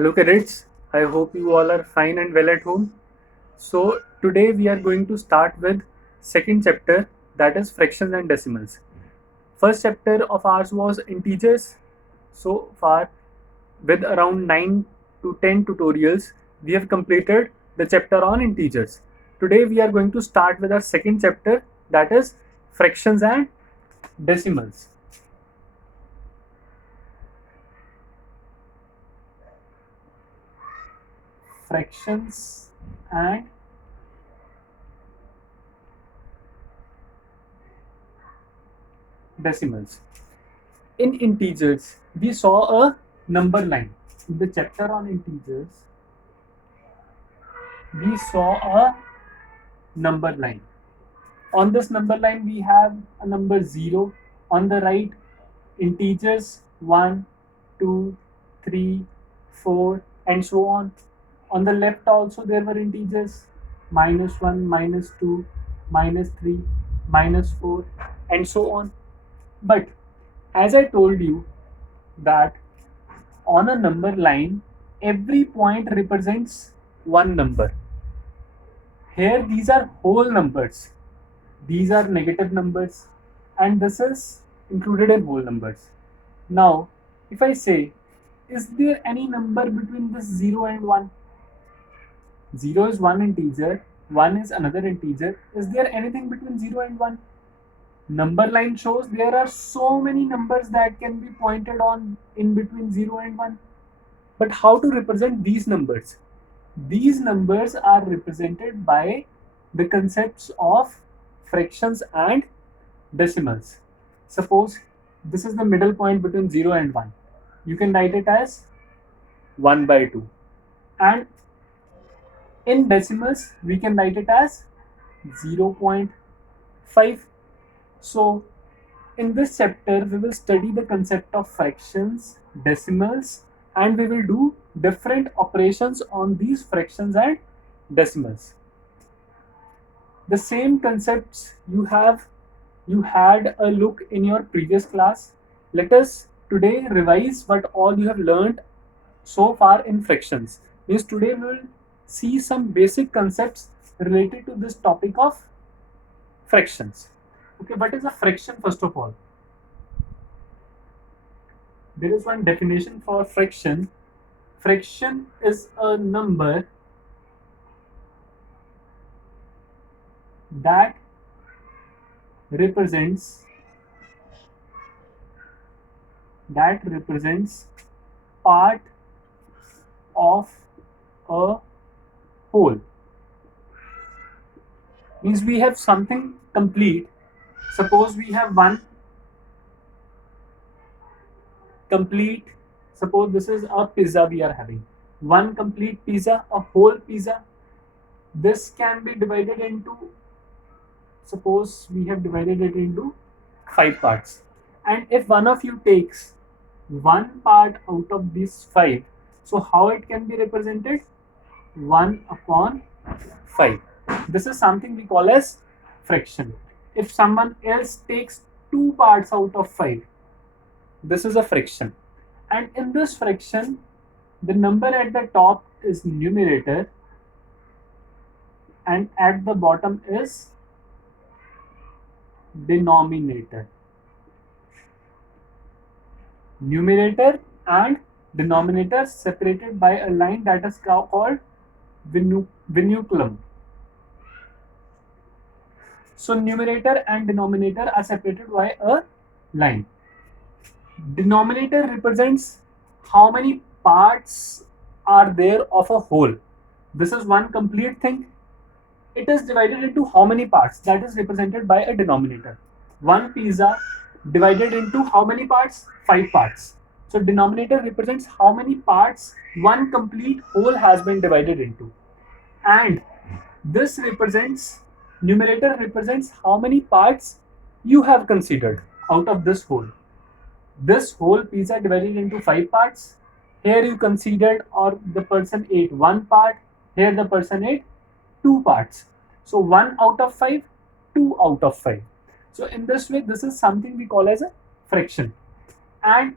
Hello cadets, I hope you all are fine and well at home. So today we are going to start with second chapter, that is fractions and decimals. First chapter of ours was integers. So far with around 9 to 10 tutorials we have completed the chapter on integers. Today we are going to start with our second chapter, that is fractions and decimals. Fractions and decimals. In integers, we saw a number line. In the chapter on integers, we saw a number line. On this number line, we have a number 0. On the right, integers 1, 2, 3, 4, and so on. On the left also there were integers -1, -2, -3, -4, and so on. But as I told you that on a number line, every point represents one number. Here, these are whole numbers. These are negative numbers, and this is included in whole numbers. Now, if I say, is there any number between this 0 and 1? 0 is one integer, 1 is another integer. Is there anything between 0 and 1? Number line shows there are so many numbers that can be pointed on in between 0 and 1. But how to represent these numbers? These numbers are represented by the concepts of fractions and decimals. Suppose this is the middle point between 0 and 1. You can write it as 1 by 2. And in decimals, we can write it as 0.5. So, in this chapter, we will study the concept of fractions, decimals, and we will do different operations on these fractions and decimals. The same concepts you had a look in your previous class. Let us today revise what all you have learned so far in fractions. Means today we will see some basic concepts related to this topic of fractions. Okay, what is a fraction first of all? There is one definition for fraction. Fraction is a number that represents part of a whole. Means we have something complete. Suppose we have one complete, suppose this is a pizza we are having. One complete pizza, a whole pizza. This can be divided into, suppose we have divided it into 5 parts. And if one of you takes one part out of these 5, so how it can be represented? 1 upon 5. This is something we call as fraction. If someone else takes 2 parts out of 5, this is a fraction. And in this fraction, the number at the top is numerator and at the bottom is denominator. Numerator and denominator separated by a line that is called vinculum. So numerator and denominator are separated by a line. Denominator represents how many parts are there of a whole. This is one complete thing. It is divided into how many parts? That is represented by a denominator. One pizza divided into how many parts? 5 parts. So denominator represents how many parts one complete whole has been divided into. And this represents, numerator represents how many parts you have considered out of this whole. This whole pizza divided into 5 parts. Here you considered, or the person ate 1 part. Here the person ate 2 parts. So 1 out of 5, 2 out of 5. So in this way, this is something we call as a fraction. And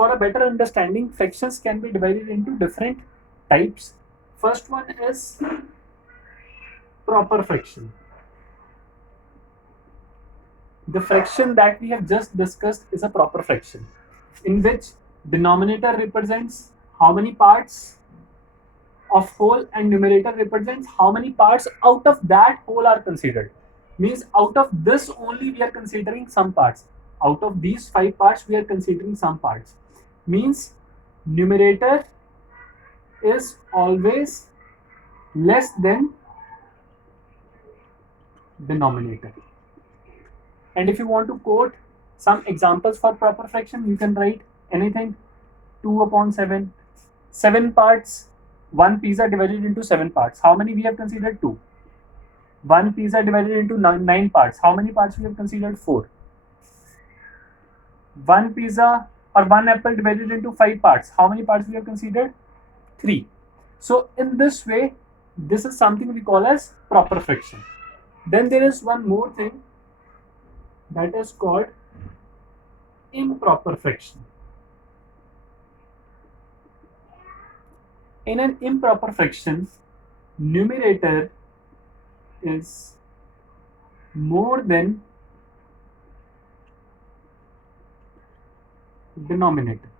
for a better understanding, fractions can be divided into different types. First one is proper fraction. The fraction that we have just discussed is a proper fraction, in which denominator represents how many parts of whole and numerator represents how many parts out of that whole are considered. Means out of this only we are considering some parts. Out of these 5 parts we are considering some parts. Means numerator is always less than denominator. And if you want to quote some examples for proper fraction, you can write anything 2 upon 7, 7 parts, one pizza divided into 7 parts. How many we have considered? 2. One pizza divided into 9 parts. How many parts we have considered? 4. One pizza or one apple divided into 5 parts. How many parts we have considered? 3. So in this way, this is something we call as proper fraction. Then there is one more thing that is called improper fraction. In an improper fraction, numerator is more than denominator.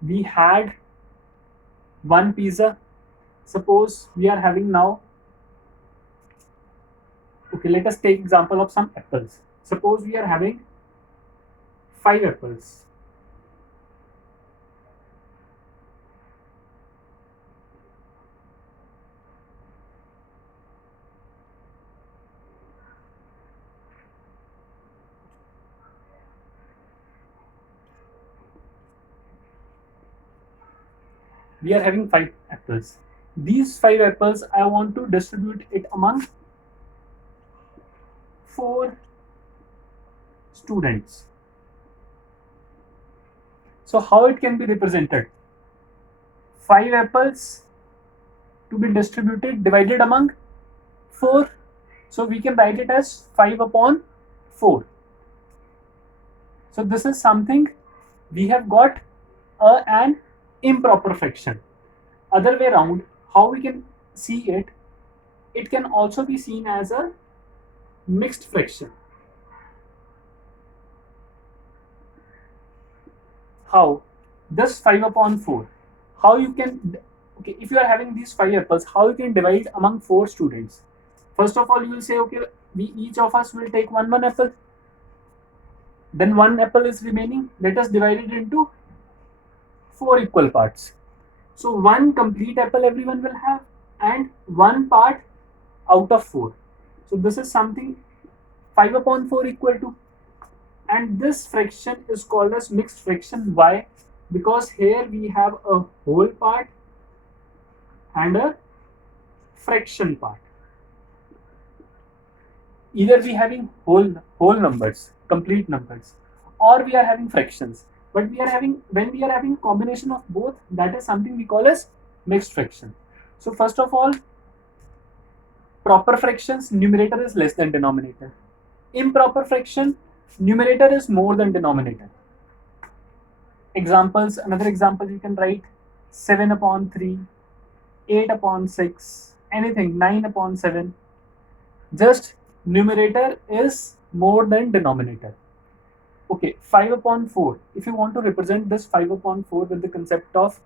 We had one pizza. Suppose we are having now, okay, let us take example of some apples. Suppose we are having 5 apples. We are having 5 apples. These 5 apples, I want to distribute it among 4 students. So how it can be represented? 5 apples to be distributed, divided among 4. So we can write it as 5 upon 4. So this is something we have got an improper fraction. Other way around, how we can see it? It can also be seen as a mixed fraction. How? This 5 upon 4. How you can, okay, if you are having these 5 apples, how you can divide among 4 students? First of all, you will say, okay, we each of us will take one apple. Then 1 apple is remaining. Let us divide it into 4 equal parts. So 1 complete apple everyone will have, and 1 part out of 4. So this is something 5 upon 4 equal to. And this fraction is called as mixed fraction. Why? Because here we have a whole part and a fraction part. Either we having whole numbers, complete numbers, or we are having fractions. But we are having, when we are having combination of both, that is something we call as mixed fraction. So first of all, proper fractions, numerator is less than denominator. Improper fraction, numerator is more than denominator. Examples, another example you can write 7 upon 3, 8 upon 6, anything, 9 upon 7. Just numerator is more than denominator. Okay, 5 upon 4. If you want to represent this 5 upon 4 with the concept of,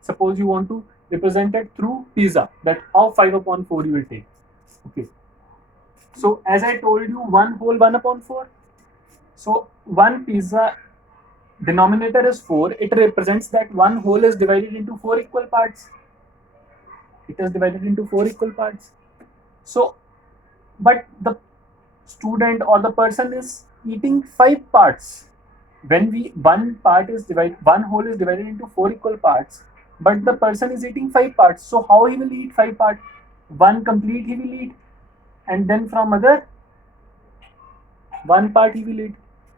suppose you want to represent it through pizza, that how 5 upon 4 you will take. Okay. So as I told you, 1 whole 1 upon 4. So 1 pizza, denominator is 4. It represents that 1 whole is divided into 4 equal parts. It is divided into 4 equal parts. So, but the student or the person is eating 5 parts. When one whole is divided into 4 equal parts, but the person is eating 5 parts. So how he will eat 5 parts? 1 complete he will eat, and then from other 1 part he will eat.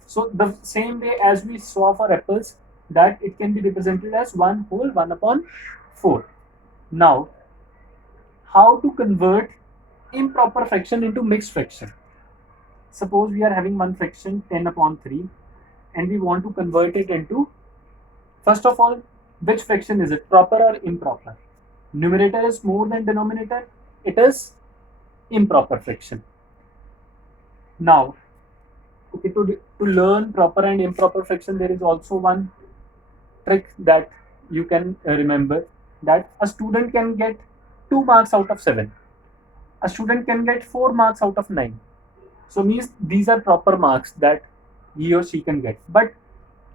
So the same way as we saw for apples, that it can be represented as 1 whole 1 upon 4. Now, how to convert improper fraction into mixed fraction? Suppose we are having one fraction 10 upon 3. and we want to convert it into, first of all, which fraction is it, proper or improper? Numerator is more than denominator, it is improper fraction. Now, okay, to learn proper and improper fraction, there is also one trick that you can remember, that a student can get 2 marks out of 7. A student can get 4 marks out of 9. So means these are proper marks that he or she can get. But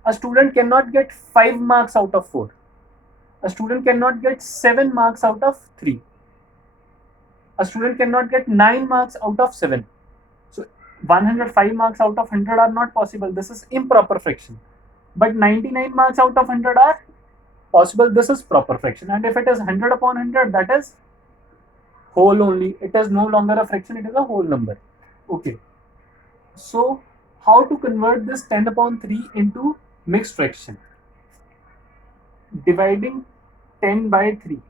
a student cannot get 5 marks out of 4. A student cannot get 7 marks out of 3. A student cannot get 9 marks out of 7. So 105 marks out of 100 are not possible. This is improper fraction. But 99 marks out of 100 are possible. This is proper fraction. And if it is 100 upon 100, that is whole only. It is no longer a fraction, it is a whole number. Okay. So how to convert this 10 upon 3 into mixed fraction? Dividing 10 by 3.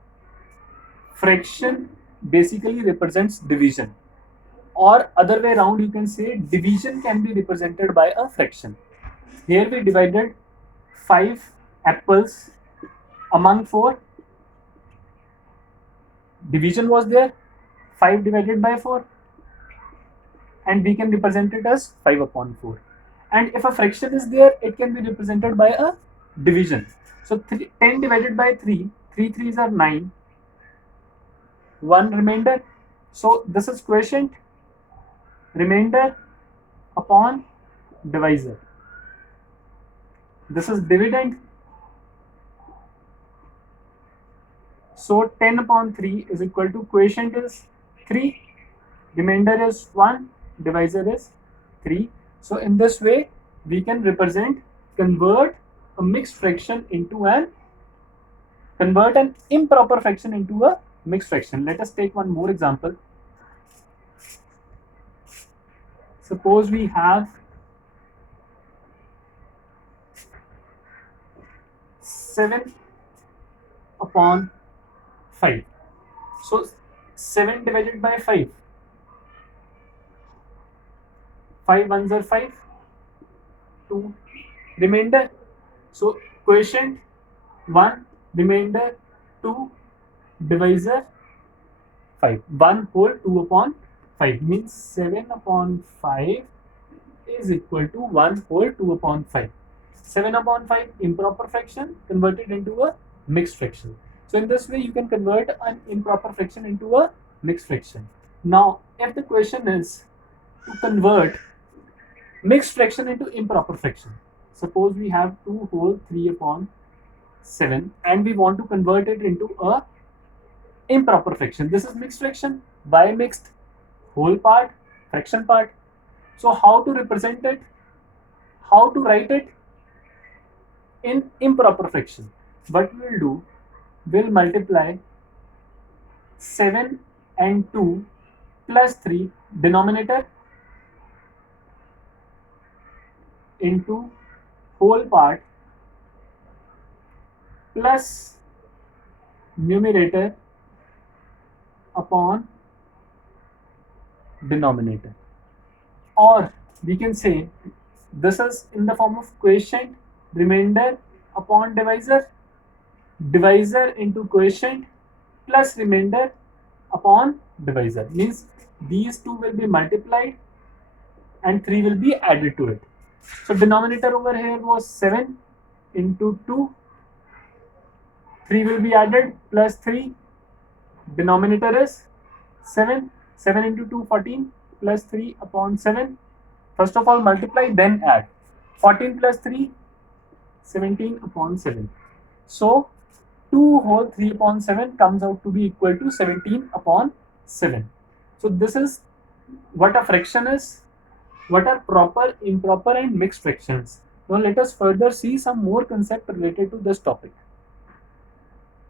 Fraction basically represents division. Or other way around, you can say division can be represented by a fraction. Here we divided 5 apples among 4. Division was there, 5 divided by 4. And we can represent it as 5 upon 4. And if a fraction is there, it can be represented by a division. So 10 divided by 3, 3 3s are 9, 1 remainder. So this is quotient, remainder upon divisor. This is dividend. So 10 upon 3 is equal to, quotient is 3, remainder is 1, divisor is 3. So in this way, we can convert a mixed fraction into convert an improper fraction into a mixed fraction. Let us take one more example. Suppose we have 7 upon 5. So 7 divided by 5. 5 ones are 5, 2, remainder. So quotient 1, remainder 2, divisor 5. 1 whole 2 upon 5 means 7 upon 5 is equal to 1 whole 2 upon 5. 7 upon 5 improper fraction converted into a mixed fraction. So in this way you can convert an improper fraction into a mixed fraction. Now if the question is to convert mixed fraction into improper fraction, suppose we have 2 whole 3 upon 7 and we want to convert it into a improper fraction. This is mixed fraction. Why mixed? Whole part, fraction part. So how to represent it? How to write it in improper fraction? What we will do, we'll multiply 7 and 2 plus 3 denominator into whole part plus numerator upon denominator. Or we can say this is in the form of quotient, remainder upon divisor, divisor into quotient plus remainder upon divisor. Means these two will be multiplied and 3 will be added to it. So denominator over here was 7 into 2, 3 will be added plus 3, denominator is 7, 7 into 2 14 plus 3 upon 7. First of all multiply then add, 14 plus 3 17 upon 7. So 2 whole 3 upon 7 comes out to be equal to 17 upon 7. So this is what a fraction is, what are proper, improper and mixed fractions. Now let us further see some more concept related to this topic.